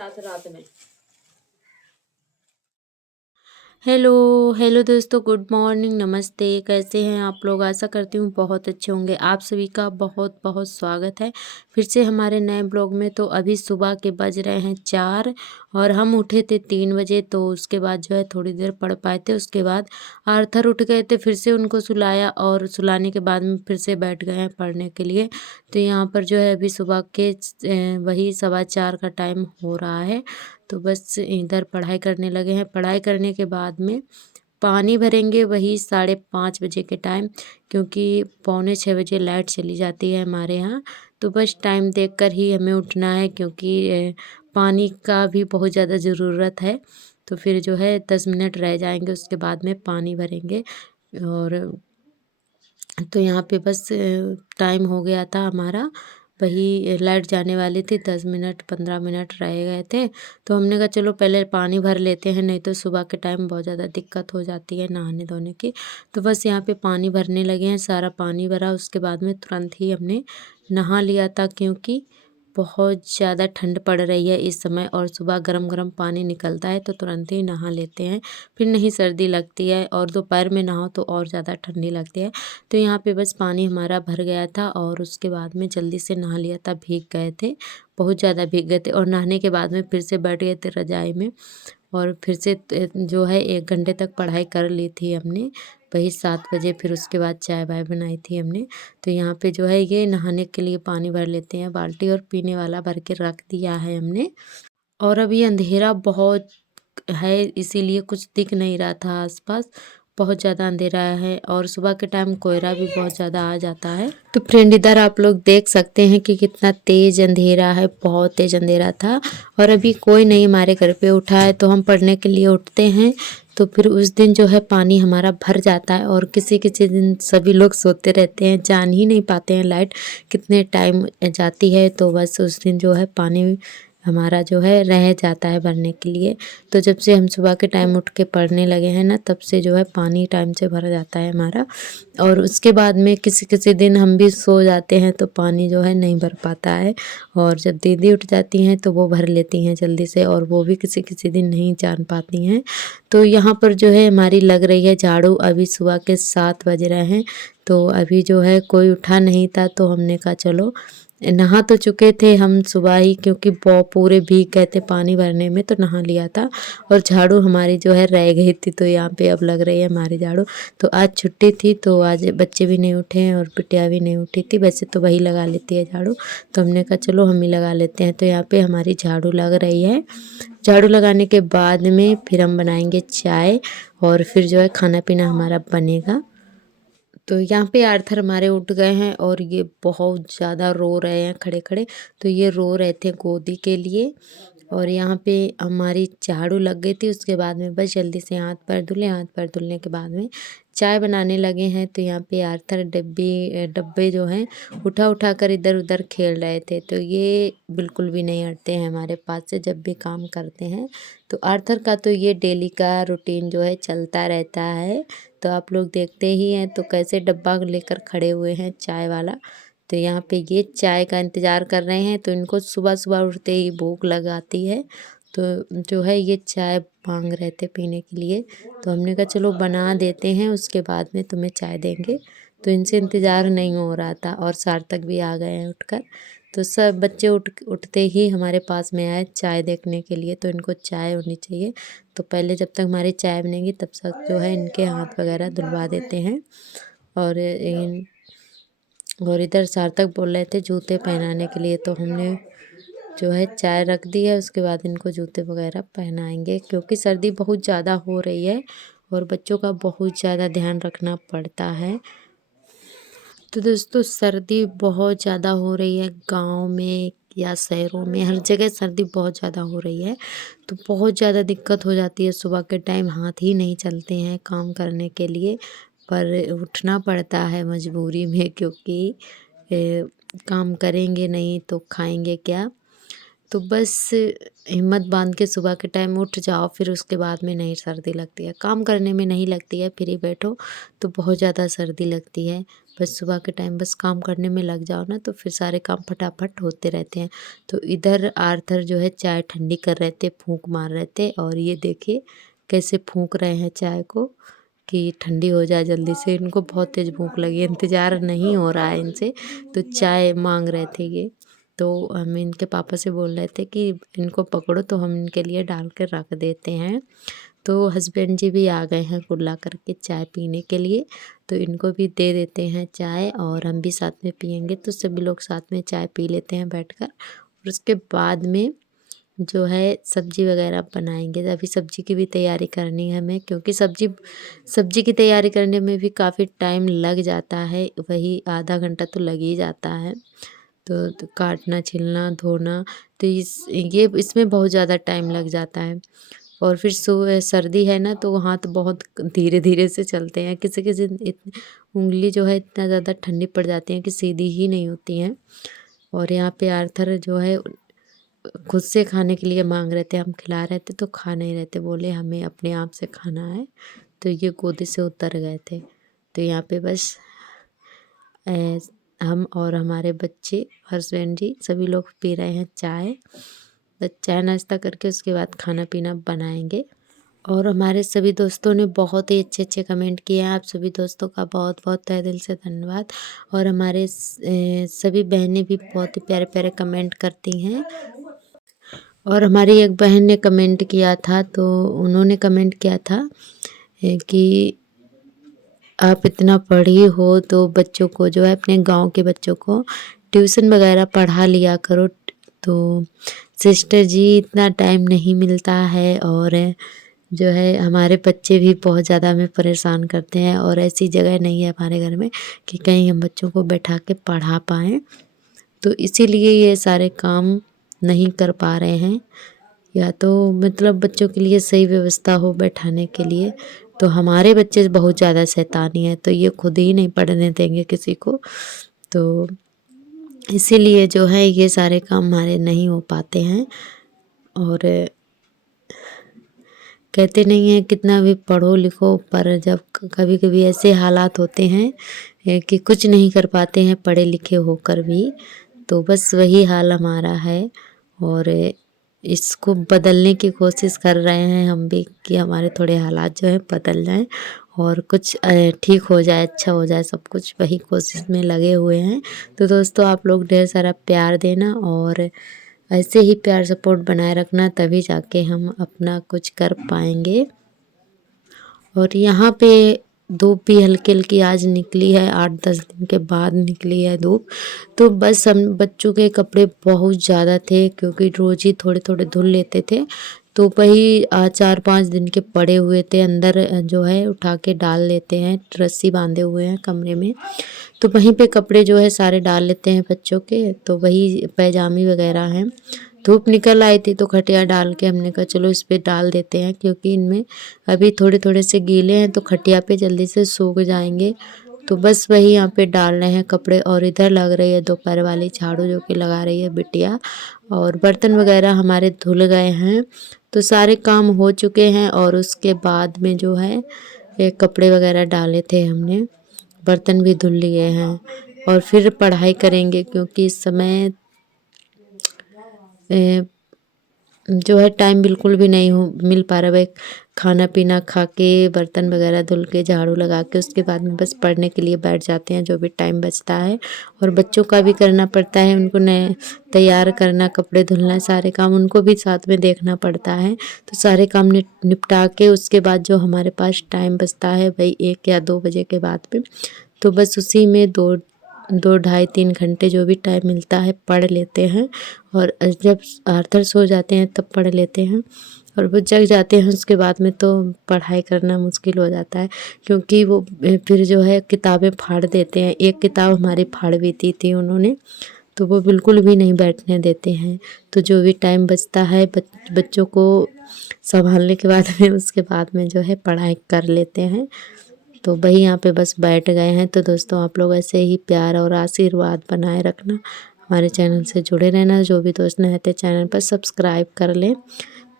रात रात में। हेलो हेलो दोस्तों, गुड मॉर्निंग, नमस्ते। कैसे हैं आप लोग? आशा करती हूँ बहुत अच्छे होंगे। आप सभी का बहुत बहुत स्वागत है फिर से हमारे नए ब्लॉग में। तो अभी सुबह के बज रहे हैं 4 और हम उठे थे 3 बजे। तो उसके बाद जो है थोड़ी देर पढ़ पाए थे। उसके बाद आर्थर उठ गए थे, फिर से उनको सुलाया और सुलाने के बाद में फिर से बैठ गए हैं पढ़ने के लिए। तो यहाँ पर जो है अभी सुबह के वही 4:15 का टाइम हो रहा है। तो बस इधर पढ़ाई करने लगे हैं। पढ़ाई करने के बाद में पानी भरेंगे वही 5:30 बजे के टाइम, क्योंकि 5:45 बजे लाइट चली जाती है हमारे यहाँ। तो बस टाइम देखकर ही हमें उठना है, क्योंकि पानी का भी बहुत ज़्यादा ज़रूरत है। तो फिर जो है 10 मिनट रह जाएंगे, उसके बाद में पानी भरेंगे। और तो यहाँ पे बस टाइम हो गया था हमारा, वही लाइट जाने वाली थी, 10 मिनट 15 मिनट रह गए थे। तो हमने कहा चलो पहले पानी भर लेते हैं, नहीं तो सुबह के टाइम बहुत ज़्यादा दिक्कत हो जाती है नहाने धोने की। तो बस यहाँ पे पानी भरने लगे हैं, सारा पानी भरा। उसके बाद में तुरंत ही हमने नहा लिया था, क्योंकि बहुत ज़्यादा ठंड पड़ रही है इस समय और सुबह गरम गरम पानी निकलता है तो तुरंत ही नहा लेते हैं, फिर नहीं सर्दी लगती है। और दोपहर में नहाओ तो और ज़्यादा ठंडी लगती है। तो यहाँ पे बस पानी हमारा भर गया था और उसके बाद में जल्दी से नहा लिया था। भीग गए थे, बहुत ज़्यादा भीग गए थे। और नहाने के बाद में फिर से बैठ गए थे रज़ाई में और फिर से जो है 1 घंटे तक पढ़ाई कर ली थी हमने, वही 7 बजे। फिर उसके बाद चाय वाय बनाई थी हमने। तो यहाँ पे जो है ये नहाने के लिए पानी भर लेते हैं बाल्टी, और पीने वाला भर के रख दिया है हमने। और अभी अंधेरा बहुत है, इसीलिए कुछ दिख नहीं रहा था आसपास, बहुत ज़्यादा अंधेरा है। और सुबह के टाइम कोहरा भी बहुत ज़्यादा आ जाता है। तो फ्रेंड इधर आप लोग देख सकते हैं कि कितना तेज़ अंधेरा है, बहुत तेज़ अंधेरा था। और अभी कोई नहीं हमारे घर पे उठा है, तो हम पढ़ने के लिए उठते हैं। तो फिर उस दिन जो है पानी हमारा भर जाता है, और किसी किसी दिन सभी लोग सोते रहते हैं, जान ही नहीं पाते हैं लाइट कितने टाइम जाती है। तो बस उस दिन जो है पानी हमारा जो है रह जाता है भरने के लिए। तो जब से हम सुबह के टाइम उठ के पढ़ने लगे हैं ना, तब से जो है पानी टाइम से भर जाता है हमारा। और उसके बाद में किसी किसी दिन हम भी सो जाते हैं तो पानी जो है नहीं भर पाता है। और जब दीदी उठ जाती हैं तो वो भर लेती हैं जल्दी से, और वो भी किसी किसी दिन नहीं जान पाती हैं। तो यहाँ पर जो है हमारी लग रही है झाड़ू। अभी सुबह के 7 बज रहे हैं, तो अभी जो है कोई उठा नहीं था, तो हमने कहा चलो, नहा तो चुके थे हम सुबह ही, क्योंकि पूरे भीग गए थे पानी भरने में, तो नहा लिया था। और झाड़ू हमारी जो है रह गई थी, तो यहाँ पे अब लग रही है हमारी झाड़ू। तो आज छुट्टी थी, तो आज बच्चे भी नहीं उठे हैं और बिटिया भी नहीं उठी थी। वैसे तो वही लगा लेती है झाड़ू, तो हमने कहा चलो हम ही लगा लेते हैं। तो यहाँ पे हमारी झाड़ू लग रही है। झाड़ू लगाने के बाद में फिर हम बनाएंगे चाय, और फिर जो है खाना पीना हमारा बनेगा। तो यहाँ पे आर्थर हमारे उठ गए हैं और ये बहुत ज़्यादा रो रहे हैं खड़े खड़े। तो ये रो रहे थे गोदी के लिए। और यहाँ पे हमारी झाड़ू लग गई थी, उसके बाद में बस जल्दी से हाथ पैर धुले। हाथ पैर धुलने के बाद में चाय बनाने लगे हैं। तो यहाँ पे आर्थर डब्बे जो हैं उठा उठा कर इधर उधर खेल रहे थे। तो ये बिल्कुल भी नहीं हटते हैं हमारे पास से जब भी काम करते हैं। तो आर्थर का तो ये डेली का रूटीन जो है चलता रहता है। तो आप लोग देखते ही हैं तो कैसे डब्बा लेकर खड़े हुए हैं चाय वाला। तो यहाँ पे ये चाय का इंतज़ार कर रहे हैं। तो इनको सुबह सुबह उठते ही भूख लगाती है, तो जो है ये चाय मांग रहे थे पीने के लिए। तो हमने कहा चलो बना देते हैं, उसके बाद में तुम्हें चाय देंगे। तो इनसे इंतज़ार नहीं हो रहा था, और सार्थक भी आ गए हैं उठकर। तो सब बच्चे उठते ही हमारे पास में आए चाय देखने के लिए। तो इनको चाय होनी चाहिए, तो पहले जब तक हमारी चाय बनेगी तब तक जो है इनके हाथ वगैरह धुलवा देते हैं। और इधर सार्थक बोल रहे थे जूते पहनाने के लिए, तो हमने जो है चाय रख दी है। उसके बाद इनको जूते वगैरह पहनाएंगे, क्योंकि सर्दी बहुत ज़्यादा हो रही है और बच्चों का बहुत ज़्यादा ध्यान रखना पड़ता है। तो दोस्तों सर्दी बहुत ज़्यादा हो रही है, गांव में या शहरों में हर जगह सर्दी बहुत ज़्यादा हो रही है। तो बहुत ज़्यादा दिक्कत हो जाती है, सुबह के टाइम हाथ ही नहीं चलते हैं काम करने के लिए, पर उठना पड़ता है मजबूरी में, क्योंकि काम करेंगे नहीं तो खाएंगे क्या। तो बस हिम्मत बांध के सुबह के टाइम उठ जाओ, फिर उसके बाद में नहीं सर्दी लगती है। काम करने में नहीं लगती है, फ्री बैठो तो बहुत ज़्यादा सर्दी लगती है। बस सुबह के टाइम बस काम करने में लग जाओ ना तो फिर सारे काम फटाफट होते रहते हैं। तो इधर आर्थर जो है चाय ठंडी कर रहे थे, फूँक मार रहे थे और ये देखिए कैसे फूँक रहे हैं चाय को कि ठंडी हो जाए जल्दी से। इनको बहुत तेज़ भूख लगी है, इंतज़ार नहीं हो रहा है इनसे, तो चाय मांग रहे थे ये। तो हम इनके पापा से बोल रहे थे कि इनको पकड़ो तो हम इनके लिए डाल कर रख देते हैं। तो हस्बैंड जी भी आ गए हैं कुल्ला करके चाय पीने के लिए, तो इनको भी दे देते हैं चाय और हम भी साथ में पियेंगे। तो सभी लोग साथ में चाय पी लेते हैं बैठकर और उसके बाद में जो है सब्जी वगैरह बनाएंगे। अभी सब्जी की भी तैयारी करनी है हमें, क्योंकि सब्जी की तैयारी करने में भी काफ़ी टाइम लग जाता है, वही आधा घंटा तो लग ही जाता है। तो काटना, छिलना, धोना, तो इसमें बहुत ज़्यादा टाइम लग जाता है। और फिर सर्दी है ना तो हाथ बहुत धीरे धीरे से चलते हैं, किसी किसी उंगली जो है इतना ज़्यादा ठंडी पड़ जाती है कि सीधी ही नहीं होती हैं। और यहाँ पे आर्थर जो है खुद से खाने के लिए मांग रहे थे, हम खिला रहे थे तो खा नहीं रहे थे, बोले हमें अपने आप से खाना है, तो ये गोदी से उतर गए थे। तो यहाँ पे बस हम और हमारे बच्चे, हस्बैंड जी, सभी लोग पी रहे हैं चाय। बस चाय नाश्ता करके उसके बाद खाना पीना बनाएंगे। और हमारे सभी दोस्तों ने बहुत ही अच्छे अच्छे कमेंट किए हैं, आप सभी दोस्तों का बहुत बहुत तहे दिल से धन्यवाद। और हमारे सभी बहनें भी बहुत ही प्यारे प्यारे कमेंट करती हैं। और हमारी एक बहन ने कमेंट किया था, तो उन्होंने कमेंट किया था कि आप इतना पढ़ी हो तो बच्चों को जो है, अपने गांव के बच्चों को ट्यूशन वगैरह पढ़ा लिया करो। तो सिस्टर जी इतना टाइम नहीं मिलता है और जो है हमारे बच्चे भी बहुत ज़्यादा हमें परेशान करते हैं और ऐसी जगह नहीं है हमारे घर में कि कहीं हम बच्चों को बैठा के पढ़ा पाएँ, तो इसीलिए ये सारे काम नहीं कर पा रहे हैं। या तो मतलब बच्चों के लिए सही व्यवस्था हो बैठाने के लिए, तो हमारे बच्चे बहुत ज़्यादा शैतानी है, तो ये खुद ही नहीं पढ़ने देंगे किसी को, तो इसीलिए जो है ये सारे काम हमारे नहीं हो पाते हैं। और कहते नहीं हैं कितना भी पढ़ो लिखो, पर जब कभी कभी ऐसे हालात होते हैं कि कुछ नहीं कर पाते हैं पढ़े लिखे होकर भी, तो बस वही हाल हमारा है। और इसको बदलने की कोशिश कर रहे हैं हम भी कि हमारे थोड़े हालात जो है बदल जाएं और कुछ ठीक हो जाए, अच्छा हो जाए सब कुछ, वही कोशिश में लगे हुए हैं। तो दोस्तों आप लोग ढेर सारा प्यार देना और ऐसे ही प्यार सपोर्ट बनाए रखना, तभी जाके हम अपना कुछ कर पाएंगे। और यहाँ पे धूप भी हल्की हल्की आज निकली है, 8-10 दिन के बाद निकली है धूप। तो बस हम बच्चों के कपड़े बहुत ज़्यादा थे, क्योंकि रोज़ ही थोड़े थोड़े धुल लेते थे, तो वही 4-5 दिन के पड़े हुए थे, अंदर जो है उठा के डाल लेते हैं, रस्सी बांधे हुए हैं कमरे में, तो वहीं पे कपड़े जो है सारे डाल लेते हैं बच्चों के। तो वही पैजामी वगैरह हैं, धूप निकल आई थी तो खटिया डाल के हमने कहा चलो इस पे डाल देते हैं, क्योंकि इनमें अभी थोड़े थोड़े से गीले हैं तो खटिया पे जल्दी से सूख जाएंगे। तो बस वही यहाँ पे डाल रहे हैं कपड़े। और इधर लग रही है दोपहर वाली झाड़ू जो कि लगा रही है बिटिया। और बर्तन वगैरह हमारे धुल गए हैं, तो सारे काम हो चुके हैं। और उसके बाद में जो है कपड़े वगैरह डाले थे हमने, बर्तन भी धुल लिए हैं और फिर पढ़ाई करेंगे, क्योंकि इस समय जो है टाइम बिल्कुल भी नहीं मिल पा रहा है। खाना पीना खा के, बर्तन वगैरह धुल के, झाड़ू लगा के उसके बाद में बस पढ़ने के लिए बैठ जाते हैं जो भी टाइम बचता है। और बच्चों का भी करना पड़ता है, उनको नए तैयार करना, कपड़े धुलना, सारे काम उनको भी साथ में देखना पड़ता है। तो सारे काम निपटा के उसके बाद जो हमारे पास टाइम बचता है वही 1 या 2 बजे के बाद में, तो बस उसी में 2-2 ढाई 3 घंटे जो भी टाइम मिलता है पढ़ लेते हैं। और जब आर्थर सो जाते हैं तब पढ़ लेते हैं, और वो जग जाते हैं उसके बाद में तो पढ़ाई करना मुश्किल हो जाता है, क्योंकि वो फिर जो है किताबें फाड़ देते हैं। एक किताब हमारी फाड़ भी दी थी उन्होंने, तो वो बिल्कुल भी नहीं बैठने देते हैं। तो जो भी टाइम बचता है बच्चों को संभालने के बाद में, उसके बाद में जो है पढ़ाई कर लेते हैं। तो वही यहाँ पे बस बैठ गए हैं। तो दोस्तों आप लोग ऐसे ही प्यार और आशीर्वाद बनाए रखना, हमारे चैनल से जुड़े रहना। जो भी दोस्त नए थे चैनल पर सब्सक्राइब कर लें।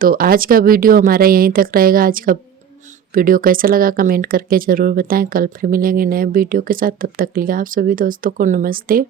तो आज का वीडियो हमारा यहीं तक रहेगा। आज का वीडियो कैसा लगा कमेंट करके ज़रूर बताएं। कल फिर मिलेंगे नए वीडियो के साथ, तब तक के लिए आप सभी दोस्तों को नमस्ते।